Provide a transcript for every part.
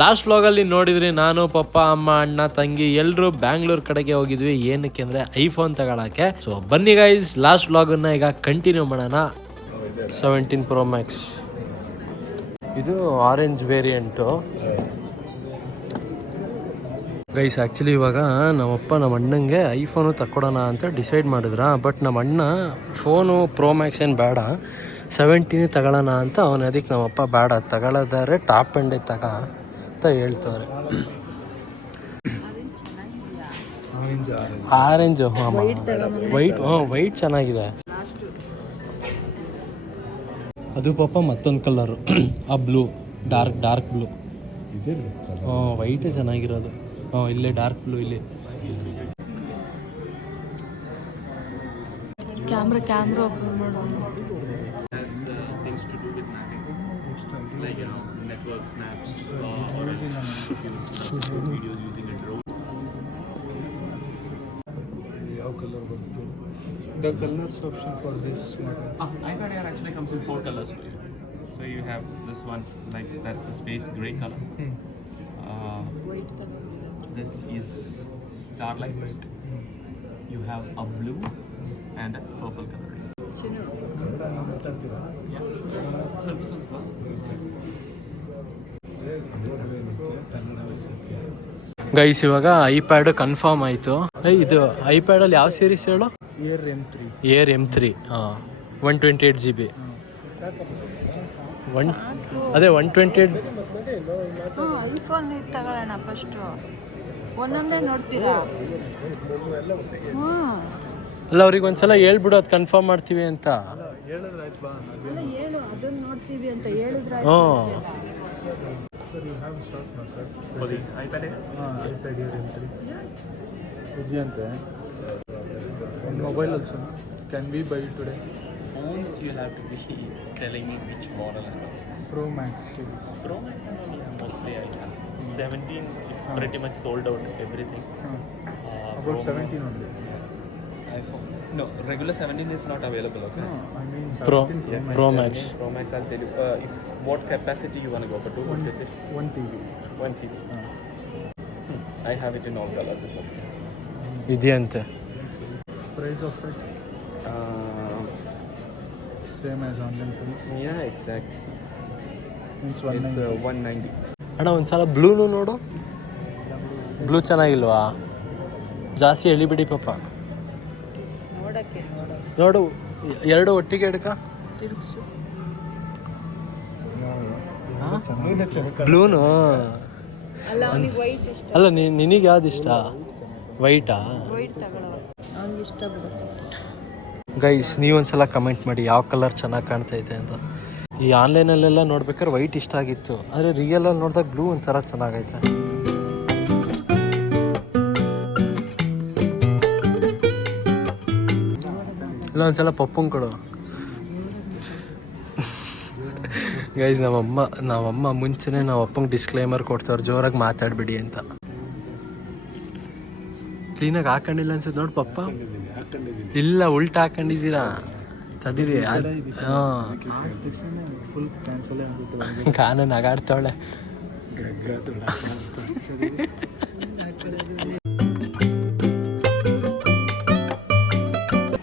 Last ವ್ಲಾಗಲ್ಲಿ ನೋಡಿದ್ರಿ ನಾನು ಪಪ್ಪ ಅಮ್ಮ ಅಣ್ಣ ತಂಗಿ ಎಲ್ಲರೂ ಬ್ಯಾಂಗ್ಳೂರ್ ಕಡೆಗೆ ಹೋಗಿದ್ವಿ. ಏನಕ್ಕೆ ಅಂದ್ರೆ ಐಫೋನ್ ತಗೊಳಕ್ಕೆ. ಸೊ ಬನ್ನಿ ಗೈಸ್, ಲಾಸ್ಟ್ ವ್ಲಾಗನ್ನ ಈಗ ಕಂಟಿನ್ಯೂ ಮಾಡೋಣ. 17 Pro Max ಇದು ಆರೆಂಜ್ ವೇರಿಯಂಟು ಗೈಸ್. ಆ್ಯಕ್ಚುಲಿ ಇವಾಗ ನಮ್ಮಪ್ಪ ನಮ್ಮ ಅಣ್ಣಂಗೆ ಐಫೋನು ತಕ್ಕೊಡೋಣ ಅಂತ ಡಿಸೈಡ್ ಮಾಡಿದ್ರ. ಬಟ್ ನಮ್ಮ ಅಣ್ಣ ಫೋನು ಪ್ರೋ ಮ್ಯಾಕ್ಸ್ ಏನು ಬೇಡ, 17 ತಗೊಳ್ಳೋಣ ಅಂತ ಅವನು. ಅದಕ್ಕೆ ನಮ್ಮಪ್ಪ ಬೇಡ, ತಗೊಳ್ಳೋದಾದ್ರೆ ಟಾಪ್ ಎಂಡೇ ತಗ ಅಂತ ಹೇಳ್ತವ್ರೆ. ಆರೆಂಜು ವೈಟ್, ವೈಟ್ ಚೆನ್ನಾಗಿದೆ. ಅದು ಪಾಪ ಮತ್ತೊಂದು ಕಲರು ಆ ಬ್ಲೂ, ಡಾರ್ಕ್ ಬ್ಲೂ. ವೈಟೇ ಚೆನ್ನಾಗಿರೋದು. ಇಲ್ಲೇ ಡಾರ್ಕ್ ಬ್ಲೂ. ಇಲ್ಲಿ camera like network snaps or videos using a drone. The colors option for this model. iPad Air actually comes in 4 colors for you. So you have this one, like that's the space gray color. This is starlight white. You have a blue and a purple color. Guys ಇವಾಗ iPad confirm ಆಯಿತು. ಇದು ಐಪ್ಯಾಡಲ್ಲಿ ಯಾವ series ಹೇಳು? Air M3. 128 GB. ಅದೇ 128. IPhone ತಗೊಳ್ಳೋಣ first, ಒಂದೊಂದೇ ನೋಡ್ತೀರಾ? ಅಲ್ಲ, ಅವ್ರಿಗೆ ಒಂದ್ಸಲ ಹೇಳ್ಬಿಡು, ಅದು ಕನ್ಫರ್ಮ್ ಮಾಡ್ತೀವಿ ಅಂತ. ಹೇಳು, ಅದನ್ನ ನೋಡ್ತೀವಿ ಅಂತ ಹೇಳಿದ್ರೆ. For the iPad Air? iPad Air M3. Ujjante. And mobile also. Can we buy it today? Phones you'll have to be telling me which model. Pro Max series. Pro Max mostly I have. 17 it's pretty much sold out everything. About 17 only. iPhone. No, regular 17 is not available. Okay. No, I mean Pro 17 Pro Max. Pro Max I'll tell you. If what capacity you want to go for? 256. 1 TV. 1 GB. I have it in all colors. It's okay. ಇದೆಯಂತೆ. Price of it? Same as online price. Yeah, exactly. It's It's 190. ಅಣ್ಣ ಒಂದ್ಸಲ ಬ್ಲೂನು ನೋಡು. Blue ಚೆನ್ನಾಗಿಲ್ವಾ? ಜಾಸ್ತಿ ಎಳಿಬಿಡಿ ಪಾಪ. ನೋಡು, ಎರಡು ಒಟ್ಟಿಗೆ ಹಿಡ್ಕ. ಬ್ಲೂನು ಅಲ್ಲ, ನಿನಗೆ ಯಾವ್ದು ಇಷ್ಟ? ವೈಟಾ? ಗೈಸ್ ನೀವೊಂದ್ಸಲ ಕಮೆಂಟ್ ಮಾಡಿ ಯಾವ ಕಲರ್ ಚೆನ್ನಾಗಿ ಕಾಣ್ತೈತೆ ಅಂತ. ಈ ಆನ್ಲೈನಲ್ಲೆಲ್ಲ ನೋಡ್ಬೇಕಾದ್ರೆ ವೈಟ್ ಇಷ್ಟ ಆಗಿತ್ತು, ಆದರೆ ರಿಯಲಲ್ಲಿ ನೋಡಿದಾಗ ಬ್ಲೂ ಒಂಥರ ಚೆನ್ನಾಗೈತೆ. ಇಲ್ಲ ಒಂದ್ಸಲ ಪಪ್ಪಂಗೆ ಕೊಡು. ಗೈಸ್ ನಮ್ಮಮ್ಮ ಮುಂಚೆನೇ ನಾವು ಅಪ್ಪಂಗೆ ಡಿಸ್ಕ್ಲೈಮರ್ ಕೊಡ್ತಾವ್ರು, ಜೋರಾಗಿ ಮಾತಾಡಬೇಡಿ ಅಂತ. ಕ್ಲೀನಾಗಿ ಹಾಕೊಂಡಿಲ್ಲ ಅನ್ಸುತ್ತೆ ನೋಡಿ ಪಪ್ಪ. ಇಲ್ಲ, ಉಲ್ಟಾ ಹಾಕೊಂಡಿದ್ದೀರಾ, ತಡೀರಿ. ಕಾನ ನಗಾಡ್ತಾವಳೆ.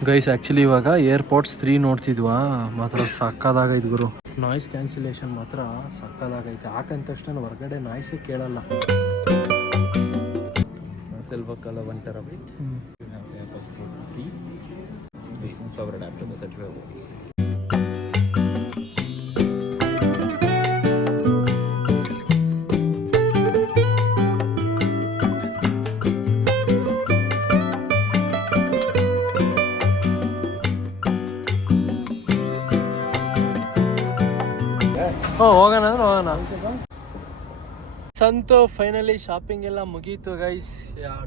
ಗೈಸ್ ಆ್ಯಕ್ಚುಲಿ ಇವಾಗ ಏರ್ಪೋರ್ಟ್ಸ್ 3 ನೋಡ್ತಿದ್ವಾ, ಮಾತ್ರ ಸಕ್ಕದಾಗೈತೆ ಗುರು. ನಾಯ್ಸ್ ಕ್ಯಾನ್ಸಲೇಷನ್ ಮಾತ್ರ ಸಕ್ಕದಾಗೈತೆ. ಹಾಕಂದ ತಕ್ಷಣ ಹೊರಗಡೆ ನಾಯ್ಸೇ ಕೇಳಲ್ಲ. Silver color 1 terabyte. You have AirPods Pro 3. The power adapter with 35 volts. ಹೋಗೋಣ ಅಂದ್ರೆ ಹೋಗೋಣ. ಸಂತು ಫೈನಲಿ ಶಾಪಿಂಗ್ ಎಲ್ಲ ಮುಗೀತು ಗೈಸ್.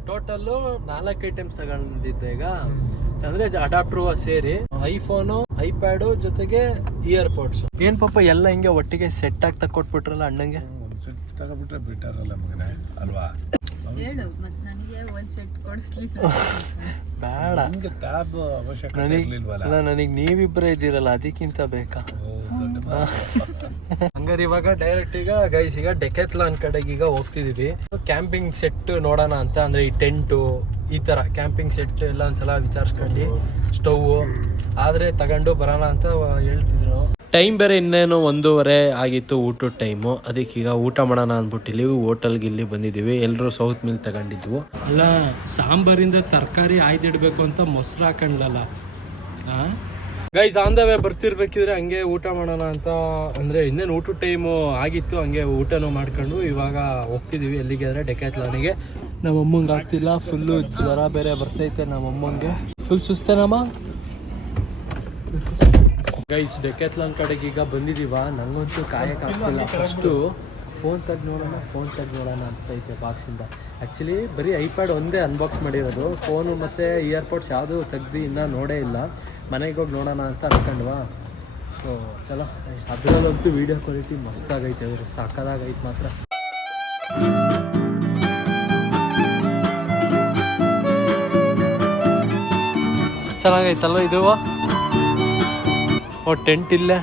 ಟೋಟಲ್ಲು 4 ಐಟಮ್ಸ್ ತಗೊಂಡಿದ್ದೆ ಈಗ. ಅಂದ್ರೆ ಅಡಾಪ್ಟ್ರು ಸೇರಿ ಐಫೋನು, ಐಪ್ಯಾಡು ಜೊತೆಗೆ ಇಯರ್ಪೋಡ್ಸ್. ಏನ್ ಪಾಪ ಎಲ್ಲ ಹಿಂಗೆ ಒಟ್ಟಿಗೆ ಸೆಟ್ ಆಗಿ ತಕ್ಕೊಟ್ಬಿಟ್ರಲ್ಲ ಅಣ್ಣಂಗೆ. ಒಂದು ಸೆಟ್ ತಗೊಬಿಟ್ರೆ ಬೆಟರ್ ಅಲ್ಲ ಮಗನೇ, ಅಲ್ವಾ? ಹೇಳು ಮತ್ತೆ ನನಗೆ ಒಂದು ಸೆಟ್ ಕೊಡಿಸ್ಲಿಕ್ಕೆ ಬೇಡ ನಿಮ್ಗೆ ಟ್ಯಾಬ್ ಅವಶ್ಯಕತೆ ನನಗೆ ಇರ್ಲಿಲ್ವಲ್ಲ? ಅಲ್ಲ, ನನಗೆ ನೀವಿಬ್ಬರೇ ಇದ್ದೀರಲ್ಲ ಅದಕ್ಕಿಂತ ಬೇಕಾ? ಹಂಗಾರೆ ಇವಾಗ ಡೈರೆಕ್ಟ್ ಈಗ ಗೈಸ್ ಈಗ ಡೆಕೆತ್ಲಾನ್ ಕಡೆಗೆ ಈಗ ಹೋಗ್ತಿದೀವಿ. ಕ್ಯಾಂಪಿಂಗ್ ಸೆಟ್ ನೋಡೋಣ ಅಂತ, ಅಂದ್ರೆ ಈ ಟೆಂಟು ಈ ತರ ಕ್ಯಾಂಪಿಂಗ್ ಸೆಟ್ ಎಲ್ಲ ಒಂದ್ಸಲ ವಿಚಾರಿಸ್ಕೊಂಡು ಸ್ಟವ್ ಆದ್ರೆ ತಗೊಂಡು ಬರೋಣ ಅಂತ ಹೇಳ್ತಿದ್ರು. ಟೈಮ್ ಬೇರೆ ಇನ್ನೇನು 1:30 ಆಗಿತ್ತು ಊಟದ ಟೈಮು. ಅದಕ್ಕೀಗ ಊಟ ಮಾಡೋಣ ಅಂದ್ಬಿಟ್ಟಿಲ್ಲಿ ಹೋಟೆಲ್ಗೆ ಇಲ್ಲಿ ಬಂದಿದ್ದೀವಿ. ಎಲ್ಲರೂ ಸೌತ್ ಮಿಲ್ ತಗೊಂಡಿದ್ವು. ಅಲ್ಲ ಸಾಂಬಾರಿಂದ ತರಕಾರಿ ಆಯ್ದಿಡ್ಬೇಕು ಅಂತ ಮೊಸರು ಹಾಕೊಂಡ್ಲಲ್ಲ. ಗೈಸ್ ಆನ್ ದ ವೇ ಬರ್ತಿರ್ಬೇಕಿದ್ರೆ ಹಂಗೆ ಊಟ ಮಾಡೋಣ ಅಂತ, ಅಂದರೆ ಇನ್ನೇನು ಊಟದ ಟೈಮು ಆಗಿತ್ತು, ಹಂಗೆ ಊಟನೂ ಮಾಡ್ಕೊಂಡು ಇವಾಗ ಹೋಗ್ತಿದ್ದೀವಿ. ಎಲ್ಲಿಗೆ ಅಂದರೆ ಡೆಕ್ಯಾಥ್ಲಾನಿಗೆ. ನಮ್ಮಮ್ಮಂಗೆ ಆಗ್ತಿಲ್ಲ, ಫುಲ್ಲು ಜ್ವರ ಬೇರೆ ಬರ್ತೈತೆ ನಮ್ಮಮ್ಮಂಗೆ. ಫುಲ್ ಸುಸ್ತೇನಮ್ಮ. ಗೈಸ್ ಡೆಕ್ಯಾಥ್ಲಾನ್ ಕಡೆಗೆ ಈಗ ಬಂದಿದ್ದೀವ. ನಂಗಂತೂ ಕಾಯಕ್ಕಾಗ್ತಿಲ್ಲ. ಫಸ್ಟು ಫೋನ್ ತೆಗ್ದು ನೋಡೋಣ ಅನಿಸ್ತೈತೆ ಬಾಕ್ಸಿಂದ. ಆ್ಯಕ್ಚುಲಿ ಬರೀ ಐಪ್ಯಾಡ್ ಒಂದೇ ಅನ್ಬಾಕ್ಸ್ ಮಾಡಿರೋದು, ಫೋನು ಮತ್ತು ಇಯರ್ಪೋಡ್ಸ್ ಯಾವುದೂ ತೆಗ್ದು ಇನ್ನೂ ನೋಡೇ ಇಲ್ಲ. ಮನೆಗೆ ಹೋಗಿ ನೋಡೋಣ ಅಂತ ಅನ್ಕೊಂಡ್ವಾ. ಸೊ ಚಲೋ, ಅದರಲ್ಲಂತೂ ವೀಡಿಯೋ ಕ್ವಾಲಿಟಿ ಮಸ್ತಾಗೈತೆ, ಅವರು ಸಾಕಾಗೈತೆ ಮಾತ್ರ. ಚೆನ್ನಾಗೈತಲ್ವ ಇದು? ಓ ಟೆಂಟ್ ಇಲ್ಲೇ.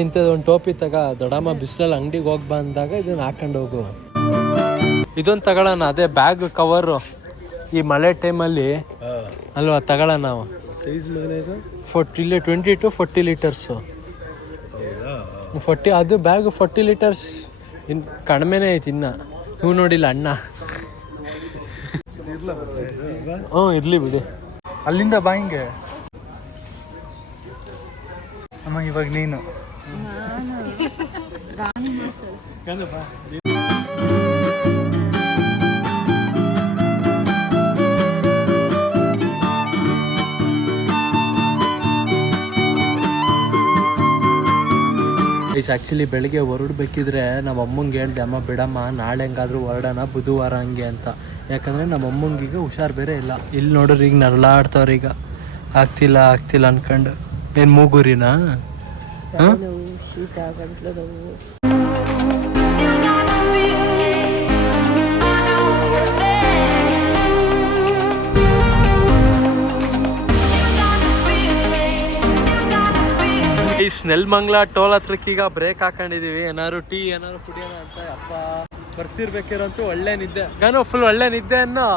ಇಂಥದ್ದು ಒಂದು ಟೋಪಿ ತಗ, ದೊಡ್ಡಮ್ಮ ಬಿಸಿಲಲ್ಲಿ ಅಂಗಡಿಗೆ ಹೋಗಿ ಬಂದಾಗ ಇದನ್ನ ಹಾಕೊಂಡು ಹೋಗು. ಇದೊಂದು ತಗೊಳ್ಳೋಣ, ಅದೇ ಬ್ಯಾಗ್ ಕವರು ಈ ಮಳೆ ಟೈಮಲ್ಲಿ ಅಲ್ವಾ ತಗೊಳ್ಳೋಣ ನಾವು. ಸೈಜ್ ಮೇಲೆ ಇದು 20 to 40 ಲೀಟರ್ಸು. 40 ಅದು ಬ್ಯಾಗ್ 40 ಲೀಟರ್ಸ್ ಇನ್ನು ಕಡಿಮೆನೇ ಐತಿ. ಇನ್ನು ಹೂ ನೋಡಿಲ್ಲ ಅಣ್ಣ. ಇರಲಿ ಬಿಡಿ. ಅಲ್ಲಿಂದ ಬಾ ಹಿಂಗೆ ಅಮ್ಮ. ಇವಾಗ ನೀನು ಆ್ಯಕ್ಚುಲಿ ಬೆಳಿಗ್ಗೆ ಹೊರಡ್ಬೇಕಿದ್ರೆ ನಮ್ಮ ಅಮ್ಮಂಗೆ ಹೇಳ್ದೆ, ಅಮ್ಮ ಬಿಡಮ್ಮ ನಾಳೆ ಹೆಂಗಾದ್ರೂ ಹೊರಡೋಣ ಬುಧವಾರ ಹಂಗೆ ಅಂತ. ಯಾಕಂದರೆ ನಮ್ಮ ಅಮ್ಮಂಗೀಗ ಹುಷಾರು ಬೇರೆ ಇಲ್ಲ. ಇಲ್ಲಿ ನೋಡ್ರಿ ಈಗ ನರಳಾಡ್ತವ್ರು ಈಗ. ಆಗ್ತಿಲ್ಲ ಅನ್ಕೊಂಡು. ಏನು ಮೂಗೂರಿನಾ? ಶೀತ ಗಂಟ್ಲು. ಈ ನೆಲಮಂಗಲ ಟೋಲ್ ಹತ್ರಕ್ಕೆ ಈಗ ಬ್ರೇಕ್ ಹಾಕೊಂಡಿದೀವಿ. ಏನಾದ್ರು ಟೀ ಏನಾದ್ರು ಕುಡಿಯೋಣ ಅಂತ. ಅಪ್ಪ ಬರ್ತಿರ್ಬೇಕಿರೋಂತೂ ಒಳ್ಳೆ ನಿದ್ದೆ. ಗನು ಫುಲ್ ಒಳ್ಳೆ ನಿದ್ದೆ ಅನ್ನೋ.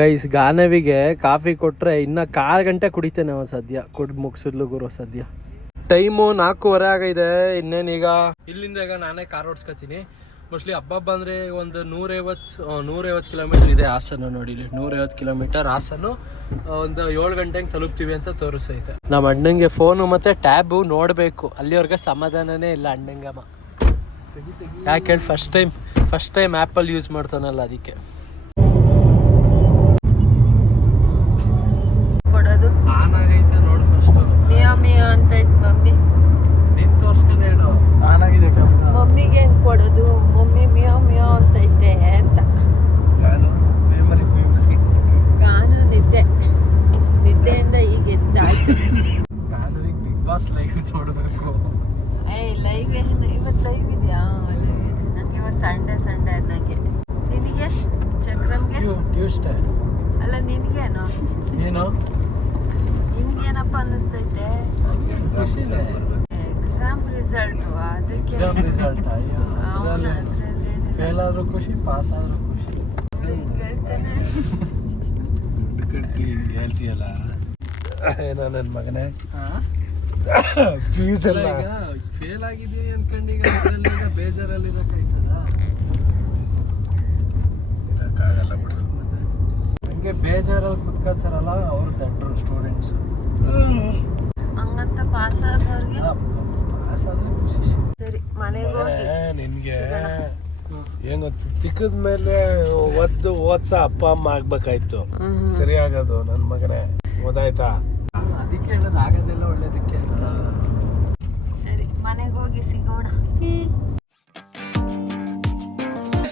ಗೈಸ್ ಗಾನವಿಗೆ ಕಾಫಿ ಕೊಟ್ರೆ ಇನ್ನ 1/4 ಗಂಟೆ ಕುಡಿತೇನೆ ಅವ ಸದ್ಯ. ಮುಗಿಸಿದ್ಲು ಗುರು ಸದ್ಯ. ಟೈಮು 4:15 ಆಗಿದೆ. ಇನ್ನೇನೀಗ ಇಲ್ಲಿಂದ ಈಗ ನಾನೇ ಕಾರ್ ಓಡಿಸ್ಕೊತೀನಿ. ಮೋಸ್ಟ್ಲಿ ಹಬ್ಬ ಬಂದರೆ ಒಂದು 150 ಕಿಲೋಮೀಟರ್ ಇದೆ ಹಾಸನ. ನೋಡಿ ಇಲ್ಲಿ 150 ಕಿಲೋಮೀಟರ್ ಹಾಸನ. ಒಂದು 7 ಗಂಟೆಗೆ ತಲುಪ್ತೀವಿ ಅಂತ ತೋರಿಸೈತೆ. ನಮ್ಮ ಅಣ್ಣಂಗೆ ಫೋನು ಮತ್ತು ಟ್ಯಾಬು ನೋಡಬೇಕು. ಅಲ್ಲಿವರೆಗೆ ಸಮಾಧಾನನೇ ಇಲ್ಲ ಅಣ್ಣಂಗಮ್ಮ. ಯಾಕೆ ಹೇಳಿ, ಫಸ್ಟ್ ಟೈಮ್ ಆ್ಯಪಲ್ ಯೂಸ್ ಮಾಡ್ತಾನಲ್ಲ ಅದಕ್ಕೆ. ಕೊಡೋದು ಆನ್ ಆಗೈತೆ ನೋಡು ಫಸ್ಟು. ಮಿಯಾ ಅಂತ ಐತೆ ಮಮ್ಮಿ. ನೀನು ತೋರಿಸ್ಕೊಂಡು ಹೇಳು. ಆನ್ ಆಗಿದೆ. ಮಮ್ಮಿಗೆ ಹೆಂಗೆ ಕೊಡೋದು? ಮಮ್ಮಿ ಮಿಯಾ ಅಂತ ಐತೆ ಅಂತ. ಗಾನು ನಿದ್ದೆಯಿಂದ ಈಗ ಎದ್ದಾಯ್ತು. ಗಾನವಿಗೆ ಬಿಗ್ ಬಾಸ್ ಲೈವ್ ನೋಡಬೇಕು. ಲೈವ್ ಇವತ್ತು ಲೈವ್ ಇದೆಯಾ? ನನಗೆ ಇವತ್ತು ಸಂಡೇ ನನಗೆ. ನಿನಗೆ ಚಕ್ರಮ್ಗೆ ಟ್ಯೂಸ್ಡೇ ಅಲ್ಲ, ನಿನಗೇನು ನಿನ್ಗೇನಪ್ಪ ಅನ್ನಿಸ್ತೈತೆ? ಖುಷಿನೇ. ಎಕ್ಸಾಮ್ ರಿಸಲ್ಟು ಅದಕ್ಕೆ. ರಿಸಲ್ಟ್ ಫೇಲ್ ಆದ್ರೂ ಖುಷಿ, ಪಾಸ್ ಆದ್ರೂ ಖುಷಿ. ಹೇಳ್ತೇನೆ ಹೇಳ್ತೀಯಲ್ಲ ಏನೋ ನನ್ನ ಮಗನೇ. ಫೀಸ್ ಎಲ್ಲ ಈಗ ಫೇಲ್ ಆಗಿದ್ದೀವಿ ಅನ್ಕೊಂಡು ಈಗ ಬೇಜಾರಲ್ಲಿ ಇರೋಕ್ಕಾಯ್ತದ? ಇರೋಕ್ಕಾಗಲ್ಲ ಬಿಡು. ಹಂಗೆ ಬೇಜಾರಲ್ಲಿ ಕುತ್ಕೋತಾರಲ್ಲ ಅವ್ರು ದಡ್ರು ಸ್ಟೂಡೆಂಟ್ಸ್. ಹಂಗಂತ ಪಾಸ್ ಆದವ್ರಿಗೆ ಪಾಸ್ ಆದ್ರೆ ಖುಷಿ. ಸರಿ ಮನೆಗೆ ಹೋಗಿ ನಿನ್ಗೆ ಏನ್ ಗೊತ್ತು, ತಿಕ್ಕದ ಮೇಲೆ ಓದ್ಸ ಅಪ್ಪ ಅಮ್ಮ ಆಗ್ಬೇಕಾಯ್ತು. ಸರಿ ಆಗೋದು ನನ್ನ ಮಗನೇ. ಓದಾಯ್ತಾ? ಅದಕ್ಕೆ ಹೇಳೋದು ಆಗೋದೆಲ್ಲ ಒಳ್ಳೇದಕ್ಕೆ ಅಂತ. ಸರಿ ಮನೆಗೆ ಹೋಗಿ ಸಿಗೋಣ.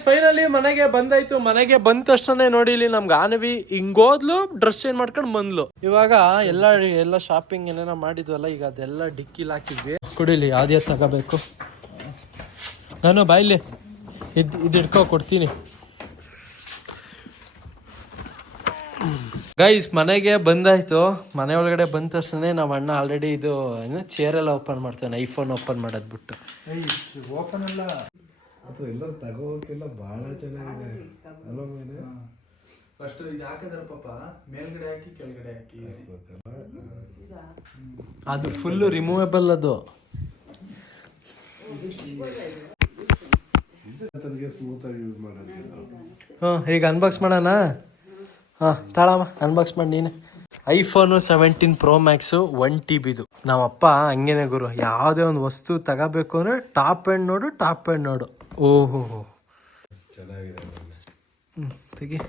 ಫೈನಲಿ ಮನೆಗೆ ಬಂದಾಯ್ತು. ಮನೆಗೆ ಬಂದ ತಕ್ಷಣ ನೋಡಿ ಇಲ್ಲಿ ನಮ್ಗೆ ಆನವಿ ಹಿಂಗೋದ್ಲು, ಡ್ರೆಸ್ ಚೇಂಜ್ ಮಾಡ್ಕೊಂಡು ಬಂದ್ಲು. ಇವಾಗ ಎಲ್ಲ ಶಾಪಿಂಗ್ ಏನೇನೋ ಮಾಡಿದ್ವಲ್ಲ, ಈಗ ಅದೆಲ್ಲ ಡಿಕ್ಕಿಲ್ ಹಾಕಿದ್ವಿ. ಕುಡಿಲಿ, ಯಾವ್ದು ತಗೋಬೇಕು ನಾನು ಬಾಯ್ಲಿ ಇದು ಹಿಡ್ಕೊ ಕೊಡ್ತೀನಿ. ಗೈಸ್ ಮನೆಗೆ ಬಂದಾಯ್ತು. ಮನೆ ಒಳಗಡೆ ಬಂದ ತಕ್ಷಣ ನಮ್ಮ ಅಣ್ಣ ಆಲ್ರೆಡಿ ಇದು ಏನು ಚೇರೆಲ್ಲ ಓಪನ್ ಮಾಡ್ತಾನೆ, ಐಫೋನ್ ಓಪನ್ ಮಾಡೋದು ಬಿಟ್ಟು. ಓಪನ್ ಅಲ್ಲ ಅಥವಾ ಎಲ್ಲರೂ ತಗೋಕಿಲ್ಲ, ಭಾಳ ಚೆನ್ನಾಗಿದೆ ಅಲ್ಲ ಮೇಲೆ. ಫಸ್ಟ್ ಇದು ಹಾಕಿದ್ರ ಪಾಪ ಮೇಲ್ಗಡೆ ಹಾಕಿ ಕೆಳಗಡೆ ಹಾಕಿ ಅದು ಫುಲ್ಲು ರಿಮೂವೇಬಲ್ ಅದು. ಸ್ಮೂತ್ ಆಗಿ ಯೂಸ್ ಮಾಡೋದು. ಈಗ ಅನ್ಬಾಕ್ಸ್ ಮಾಡೋಣ. ತಾಳಮ್ಮ ಅನ್ಬಾಕ್ಸ್ ಮಾಡಿ ನೀನು. IPhone 17 Pro Max 1 TB. ನಾವಪ್ಪ ಹಂಗೇನೆ ಗುರು, ಯಾವುದೇ ಒಂದು ವಸ್ತು ತಗೋಬೇಕು ಅಂದರೆ ಟಾಪ್ ಆ್ಯಂಡ್ ನೋಡು. ಓಹೋ ಚೆನ್ನಾಗಿದೆ. ತೆಗಿ.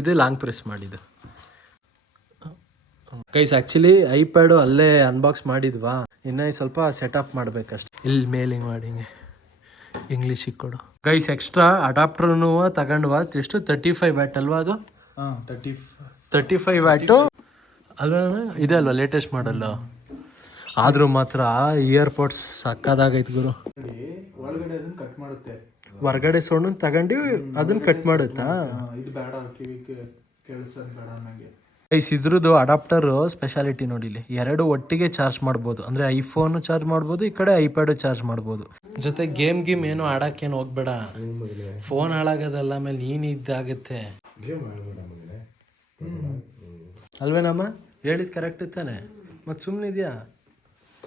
ಇದು ಲಾಂಗ್ ಪ್ರೆಸ್ ಮಾಡಿದ್ದು ಗೈಸ್. ಆ್ಯಕ್ಚುಲಿ ಐಪ್ಯಾಡು ಅಲ್ಲೇ ಅನ್ಬಾಕ್ಸ್ ಮಾಡಿದ್ವಾ, ಇನ್ನು ಸ್ವಲ್ಪ ಸೆಟಪ್ ಮಾಡ್ಬೇಕಷ್ಟೆ. ಇಲ್ಲಿ ಮೇಲಿಂಗ್ ಮಾಡಿ ಇಂಗ್ಲೀಷಿಗೆ ಕೊಡು ಗೈಸ್. ಎಕ್ಸ್ಟ್ರಾ ಅಡಾಪ್ಟರ್ನು ತಗೊಂಡ್ವಾ. ಎಷ್ಟು 35 ವ್ಯಾಟ್ ಅಲ್ವಾ ಅದು? 35 ವ್ಯಾಟು ಅಲ್ವಾ? ಇದೆ ಅಲ್ವಾ ಲೇಟೆಸ್ಟ್ ಮಾಡಲ್ಲ. ಆದ್ರೂ ಮಾತ್ರ ಇಯರ್ಪೋಡ್ಸ್ ಸಕ್ಕದಾಗೈತೆ ಗುರು. ಒಳಗಡೆ ಅದನ್ನ ಕಟ್ ಮಾಡುತ್ತೆ, ಹೊರ್ಗಡೆ ಸೌಂಡ್ ತಗೊಂಡು ಅದನ್ನ ಕಟ್ ಮಾಡುತ್ತಾ? ಇದು ಬೇಡ, ಕಿವಿಗೆ ಕೇಳಿಸೋದು ಬೇಡ ನನಗೆ. ಇದ್ರದ್ದು ಅಡಾಪ್ಟರ್ ಸ್ಪೆಷಾಲಿಟಿ ನೋಡಿಲಿ, ಎರಡು ಒಟ್ಟಿಗೆ ಚಾರ್ಜ್ ಮಾಡ್ಬೋದು. ಅಂದ್ರೆ ಐಫೋನ್ ಚಾರ್ಜ್ ಮಾಡ್ಬೋದು, ಈ ಕಡೆ ಐಪ್ಯಾಡ್ ಚಾರ್ಜ್ ಮಾಡ್ಬೋದು. ಜೊತೆ ಗೇಮ್ ಏನು ಆಡಕ್ಕೇನು ಹೋಗ್ಬೇಡ, ಫೋನ್ ಹಾಳಾಗೋದಲ್ಲ, ಆಮೇಲೆ ನೀನ್ ಇದಾಗುತ್ತೆ ಅಲ್ವೇನಮ್ಮ? ಹೇಳಿದ್ ಕರೆಕ್ಟ್ ತಾನೆ? ಮತ್ತೆ ಸುಮ್ಮನಿದ್ಯಾ?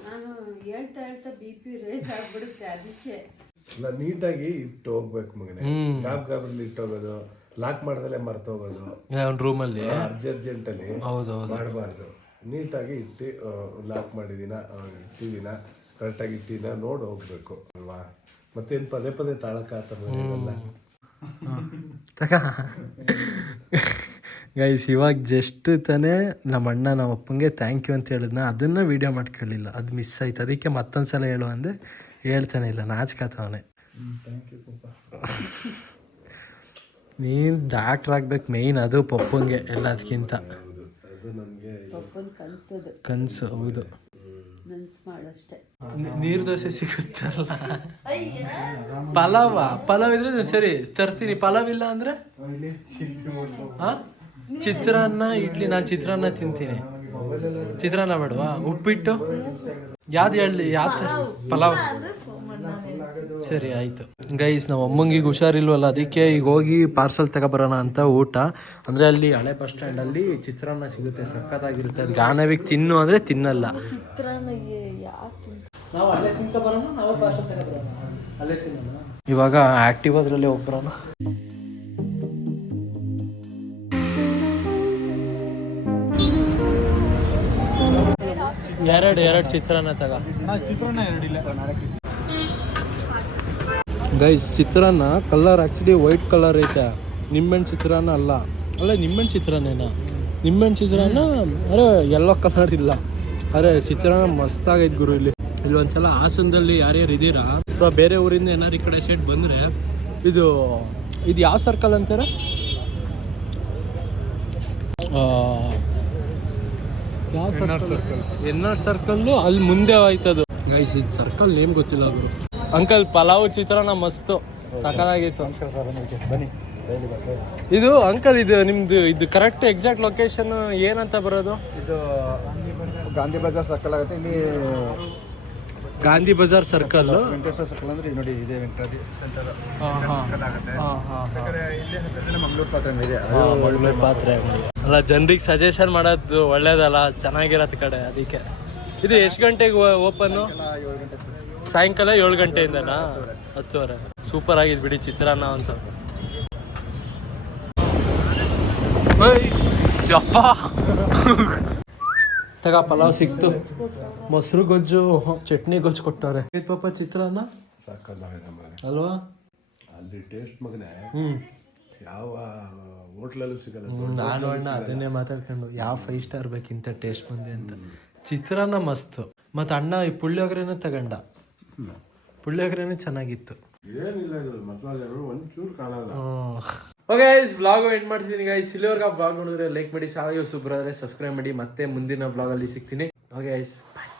ನಾನು ಹೇಳ್ತಾ BP ರೇಸ್ ಆಗ್ಬಿಡುತ್ತೆ ಅದಕ್ಕೆ. ಇಲ್ಲ, ನೀಟಾಗಿ ಇಟ್ಟು ಹೋಗ್ಬೇಕು ಮಗನೇ. ಗಾಬ್ರಲ್ಲಿ ಇಟ್ಟು ಹೋಗೋದು, ಲಾಕ್ ಮಾಡ್ದಲ್ಲೇ ಮರ್ತೋಗೋದು ಒಂದು ರೂಮಲ್ಲಿ ಅರ್ಜೆಂಟಲ್ಲಿ ಮಾಡಬಾರ್ದು. ನೀಟಾಗಿ ಇಟ್ಟು ಲಾಕ್ ಮಾಡಿದಿನ ಇಟ್ಟಿದಿನ ಕರೆಕ್ಟಾಗಿ ಇಟ್ಟಿನ ನೋಡಿ ಹೋಗ್ಬೇಕು ಅಲ್ವಾ? ಮತ್ತೇನು ಪದೇ ಪದೇ ತಾಳಕ್ಕಾಗ್ತಲ್ಲ. ಗೈಸ್ ಇವಾಗ ಜಸ್ಟ್ ತಾನೇ ನಮ್ಮ ಅಣ್ಣ ನಮ್ಮ ಅಪ್ಪಂಗೆ ಥ್ಯಾಂಕ್ ಯು ಅಂತ ಹೇಳಿದ್ನ, ಅದನ್ನ ವಿಡಿಯೋ ಮಾಡ್ಕೊಳ್ಳಿಲ್ಲ, ಅದು ಮಿಸ್ ಆಯ್ತು. ಅದಕ್ಕೆ ಮತ್ತೊಂದ್ಸಲ ಹೇಳು ಅಂದೆ, ಹೇಳ್ತಾನೆ ಇಲ್ಲ, ನಾಚ್ಕಾತವನೆ. ನೀನು ಡಾಕ್ಟ್ರ್ ಆಗ್ಬೇಕು ಮೇಯ್ನ್, ಅದು ಪಪ್ಪಂಗೆ ಎಲ್ಲದಕ್ಕಿಂತ ಕನಸು. ಹೌದು, ನೀರು ದೋಸೆ ಸಿಗುತ್ತಲ್ಲ, ಪಲಾವ್ ಇದ್ರೆ ಸರಿ ತರ್ತೀನಿ. ಪಲಾವ್ ಇಲ್ಲ ಅಂದ್ರೆ ಚಿತ್ರಾನ್ನ, ಇಡ್ಲಿ. ನಾನು ಚಿತ್ರಾನ್ನ ತಿಂತೀನಿ. ಚಿತ್ರಾನ್ನ ಬೇಡವಾ? ಉಪ್ಪಿಟ್ಟು ಯಾವ್ದು ಹೇಳಿ? ಯಾವ್ದು? ಪಲಾವ್ ಸರಿ ಆಯ್ತು. ಗೈಸ್ ನಾವು ಅಮ್ಮಂಗೆ ಹುಷಾರಿಲ್ವಲ್ಲ, ಅದಕ್ಕೆ ಈಗ ಹೋಗಿ ಪಾರ್ಸಲ್ ತಗೊಬರೋಣ ಅಂತ ಊಟ. ಅಂದ್ರೆ ಅಲ್ಲಿ ಹಳೆ ಬಸ್ ಸ್ಟ್ಯಾಂಡ್ ಅಲ್ಲಿ ಚಿತ್ರಾನ್ನ ಸಿಗುತ್ತೆ, ಸಕ್ಕತ್ತಾಗಿರುತ್ತೆ. ಅದು ಗಾನವಿಗೆ ತಿನ್ನು ಅಂದ್ರೆ ತಿನ್ನಲ್ಲ. ನಾವು ಅಲ್ಲೇ ತಿನ್ಕೊಬರೋಣ, ನಾವು ಪಾರ್ಸಲ್ ತಗೊಬರೋಣ, ಅಲ್ಲೇ ತಿನ್ನೋಣ. ಇವಾಗ ಆಕ್ಟಿವ್ ಅದ್ರಲ್ಲೇ ಹೋಗ್ಬರೋಣ. ಎರಡು ಚಿತ್ರಾನ್ನ ತಗ. ಚಿತ್ರಾನ್ನ ಎರಡಿಲ್ಲ. ಗೈಸ್ ಚಿತ್ರಾನ್ನ ಕಲರ್ ಆ್ಯಕ್ಚುಲಿ ವೈಟ್ ಕಲರ್ ಐತೆ, ನಿಂಬೆಹಣ್ಣು ಚಿತ್ರಾನ್ನ ಅಲ್ಲ. ನಿಂಬೆಹಣ್ಣು ಚಿತ್ರಾನ್ನ, ನಿಂಬೆಹಣ್ಣು ಚಿತ್ರಾನ್ನ ಅರೆ ಯೆಲ್ಲೋ ಕಲರ್ ಇಲ್ಲ. ಅರೆ ಚಿತ್ರಾನ್ನ ಮಸ್ತಾಗೈತೆ ಗುರು. ಇಲ್ಲಿ ಒಂದ್ಸಲ ಹಾಸನದಲ್ಲಿ ಯಾರ್ಯಾರು ಇದ್ದೀರಾ ಅಥವಾ ಬೇರೆ ಊರಿಂದ ಏನಾರು ಈ ಕಡೆ ಸೈಡ್ ಬಂದರೆ, ಇದು ಯಾವ ಸರ್ಕಲ್ ಅಂತಾರೆ? ಯಾವ ಸರ್ಕಲ್? NR ಸರ್ಕಲ್ಲು ಅಲ್ಲಿ ಮುಂದೆ ಆಯ್ತದು. ಗೈಸ್ ಇದು ಸರ್ಕಲ್ ನೇಮ್ ಗೊತ್ತಿಲ್ಲ ಅವರು. ಅಂಕಲ್ ಪಲಾವ್ ಚಿತ್ರಾನ್ನ ಮಸ್ತು ಸಕಲಾಗಿತ್ತು. ಬನ್ನಿ ಇದು ಅಂಕಲ್ ಇದು ನಿಮ್ದು ಇದು ಕರೆಕ್ಟ್ ಎಕ್ಸಾಕ್ಟ್ ಲೊಕೇಶನ್ ಏನಂತ ಬರೋದು? ಇದು ಗಾಂಧಿ ಬಜಾರ್ ಸರ್ಕಲ್ ಆಗುತ್ತೆ. ಇಲ್ಲಿ ಗಾಂಧಿ ಬಜಾರ್ ಸರ್ಕಲ್, ವೆಂಕಟೇಶ್ವರ ಸರ್ಕಲ್ ಅಂದ್ರೆ ನೋಡಿ ಇದೆ ವೆಂಕಟಾದಿ ಸೆಂಟರ್ ಆಗುತ್ತೆ. ಮಂಗಳೂರು ಪಾತ್ರೆ ಇದೆ, ಒಳ್ಳೆ ಪಾತ್ರೆ ಅಲ್ಲ. ಜನರಿಗೆ ಸಜೆಷನ್ ಮಾಡೋದು ಒಳ್ಳೇದಲ್ಲ, ಚೆನ್ನಾಗಿರತ್ತೆ ಕಡೆ. ಅದಕ್ಕೆ ಇದು ಎಷ್ಟು ಗಂಟೆಗೆ ಓಪನ್ನು? 7 ಗಂಟೆ, ಸಾಯಂಕಾಲ 7 ಗಂಟೆಯಿಂದನಾ? 10:30. ಸೂಪರ್ ಆಗಿದ್ದು ಬಿಡಿ ಚಿತ್ರಾನ್ನ ಅಂತ. ಯಪ್ಪ ತಗ ಪಲಾವ್ ಸಿಕ್ತು, ಮೊಸರು ಗೊಜ್ಜು, ಚಟ್ನಿ ಗೊಜ್ಜು ಕೊಟ್ಟವ್ರೆ. ಪಾಪ ಚಿತ್ರಾನ್ನ ಸಾಕಲ್ಲ ಅಲ್ವಾ? ಅಲ್ಲಿ ಟೇಸ್ಟ್ ಮಗನೇ. ಯಾವ ಹೋಟ್ಲಲ್ಲೂ ಸಿಗಲ್ಲ. ನಾನು ಅಣ್ಣ ಅದನ್ನೇ ಮಾತಾಡ್ಕೊಂಡು ಯಾವ 5 ಸ್ಟಾರ್ ಬೇಕಿಂತ ಟೇಸ್ಟ್ ಬಂದೆ ಅಂತ. ಚಿತ್ರಾನ್ನ ಮಸ್ತು. ಮತ್ತು ಅಣ್ಣ ಈ ಪುಳಿಯೋಗರೆನೂ ತಗೊಂಡ. ಪುಳಿಯೋಗರೆನೂ ಚೆನ್ನಾಗಿತ್ತು. ಏನಿಲ್ಲ ಇದ್ರಲ್ಲಿ ಮಸಾಲೆಗಳು ಒಂಚೂರು ಕಾಣಲ್ಲ. ಓಕೆ ಗೈಸ್, ವ್ಲಾಗ್ ಎಂಡ್ ಮಾಡ್ತೀನಿ ಗೈಸ್. ಇಲ್ಲಿವರೆಗೆ ವ್ಲಾಗ್ ನೋಡಿದ್ರೆ ಲೈಕ್ ಮಾಡಿ, ಸಾಗಿ ಹೊಸಬ್ರಾದ್ರೆ ಸಬ್ಸ್ಕ್ರೈಬ್ ಮಾಡಿ. ಮತ್ತೆ ಮುಂದಿನ ವ್ಲಾಗಲ್ಲಿ ಸಿಗ್ತೀನಿ. ಓಕೆ ಗೈಸ್, ಬಾಯ್.